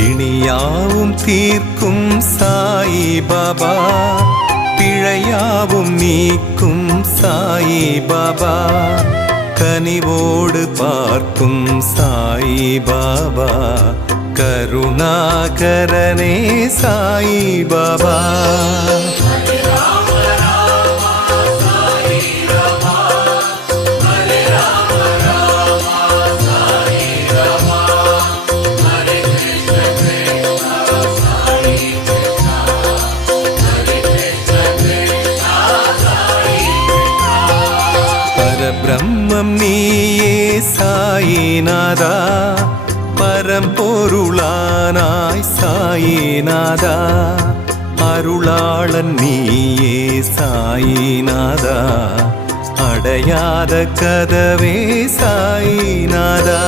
பிணியாவும் தீர்க்கும் சாயி பாபா, பிழையாவும் நீக்கும் சாயி பாபா, கனிவோடு பார்க்கும் சாயி பாபா, கருணாகரனே சாயி பாபா. பரபிரம்மம் நீயே சாயிநாதா, பரம்பொருளானாய் சாயிநாதா, அருளாளன் நீயே சாயிநாதா, அடையாத கதவே சாயிநாதா.